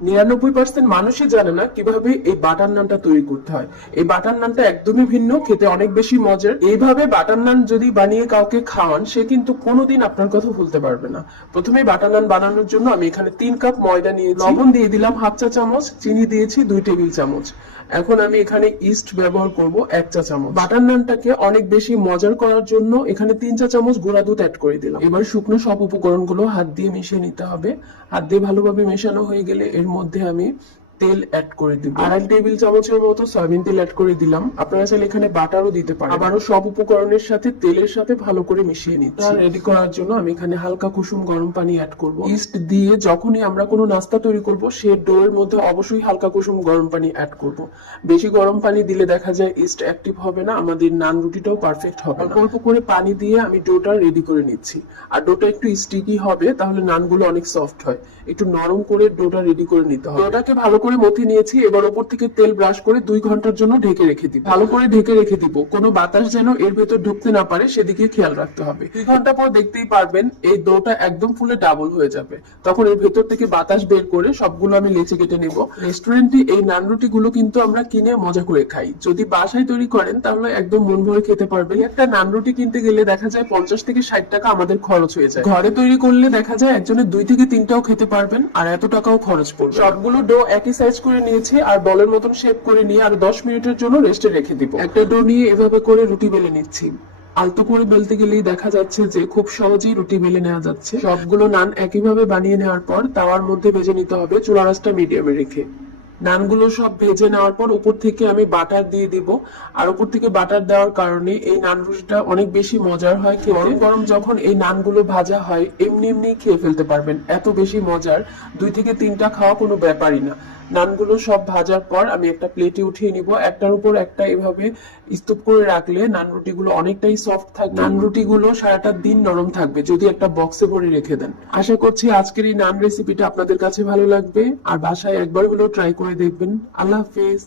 99% মানুষই জানে না কিভাবে এই বাটার নানটা তৈরি করতে হয়। এই বাটার নানটা একদমই ভিন্ন, খেতে অনেক বেশি মজার। এইভাবে বাটার নান যদি বানিয়ে কাউকে খাওয়ান, সে কিন্তু কোনোদিন আপনার কথা ভুলতে পারবে না। প্রথমে বাটার নান বানানোর জন্য আমি এখানে 3 কাপ ময়দা নিয়েছি, লবণ দিয়ে দিলাম হাফ চা চামচ, চিনি দিয়েছি 2 টেবিল চামচ। এখন আমি এখানে ইস্ট ব্যবহার করব 1 চা চামচ। বাটার নানটাকে অনেক বেশি মজার করার জন্য এখানে 3 চা চামচ গুঁড়া দুধ অ্যাড করে দিলাম। এবার শুকনো সব উপকরণগুলো হাত দিয়ে মিশিয়ে নিতে হবে। হাত দিয়ে ভালোভাবে মেশানো হয়ে গেলে এর মধ্যে আমি তেল অ্যাড করে দিব। 2.5 টেবিল চামচের মতো সয়াবিন তেল অ্যাড করে দিলাম। আপনারা চাইলে এখানে বাটারও দিতে পারেন। আবারও সব উপকরণের সাথে তেলের সাথে ভালো করে মিশিয়ে নিচ্ছি। রেডি করার জন্য আমি এখানে হালকা কুসুম গরম পানি অ্যাড করব। ইস্ট দিয়ে যখনই আমরা কোনো নাস্তা তৈরি করব, সেই ডো এর মধ্যে অবশ্যই হালকা কুসুম গরম পানি অ্যাড করব। বেশি গরম পানি দিলে দেখা যায় ইস্ট অ্যাক্টিভ হবে না, আমাদের নান রুটিটাও পারফেক্ট হবে না। অল্প করে পানি দিয়ে আমি ডোটা রেডি করে নিচ্ছি। আর ডোটা একটু স্টিকি হবে, তাহলে নানগুলো অনেক সফট হয়। একটু নরম করে ডোটা রেডি করে নিতে হবে। ডোটাকে ভালো করে মথে নিয়েছি। এবার উপর থেকে তেল ব্রাশ করে 2 ঘন্টার জন্য ঢেকে রেখে দিব। ভালো করে ঢেকে রেখে দিব, কোনো বাতাস যেন এর ভেতর ঢুকতে না পারে সেদিকে খেয়াল রাখতে হবে। 2 ঘন্টা পর দেখতেই পারবেন এই ডোটা একদম ফুলে ডাবল হয়ে যাবে। তখন এর ভেতর থেকে বাতাস বের করে সবগুলো আমি লেচি কেটে নেব। রেস্টুরেন্টে এই নান রুটি গুলো কিন্তু আমরা কিনে মজা করে খাই। যদি বাসায় তৈরি করেন তাহলে একদম মন ভরে খেতে পারবেন। একটা নান রুটি কিনতে গেলে দেখা যায় 50 থেকে 60 টাকা আমাদের খরচ হয়ে যায়। ঘরে তৈরি করলে দেখা যায় একজনের 2 থেকে 3টাও খেতে পারবেন, আর এত টাকাও খরচ পড়বে। সবগুলো ডো একই সাইজ করে নিয়েছি আর বলের মতন শেপ করে নিয়ে আর 10 মিনিটের জন্য রেস্টে রেখে দিব। একটা ডো নিয়ে এভাবে করে রুটি বেলে নিচ্ছি। আলতো করে বেলতে গেলেই দেখা যাচ্ছে যে খুব সহজেই রুটি বেলে নেওয়া যাচ্ছে। সবগুলো নান একইভাবে বানিয়ে নেওয়ার পর তাওয়ার মধ্যে ভেজে নিতে হবে, চুলা আঁচটা মিডিয়ামে রেখে। নানগুলো সব ভেজে নেওয়ার পর উপর থেকে আমি বাটার দিয়ে দিব। আর উপর থেকে বাটার দেওয়ার কারণে এই নান রুটিটা অনেক বেশি মজার হয় খেতে। গরম গরম যখন এই নানগুলো ভাজা হয় এমনি এমনি খেয়ে ফেলতে পারবেন, এত বেশি মজার। 2 থেকে 3টা খাওয়া কোনো ব্যাপারই না। নানগুলো সব ভাজার পর আমি একটা প্লেটে উঠিয়ে নিব। একটার উপর একটা এভাবে স্তূপ করে রাখলে নান রুটিগুলো অনেকটাই সফট থাকবে। নান রুটিগুলো সারাটা দিন নরম থাকবে যদি একটা বক্সে ভরে রেখে দেন। আশা করছি আজকের এই নান রেসিপিটা আপনাদের কাছে ভালো লাগবে, আর বাসায় একবার হলেও ট্রাই করে দেখবেন। আল্লাহ হাফেজ।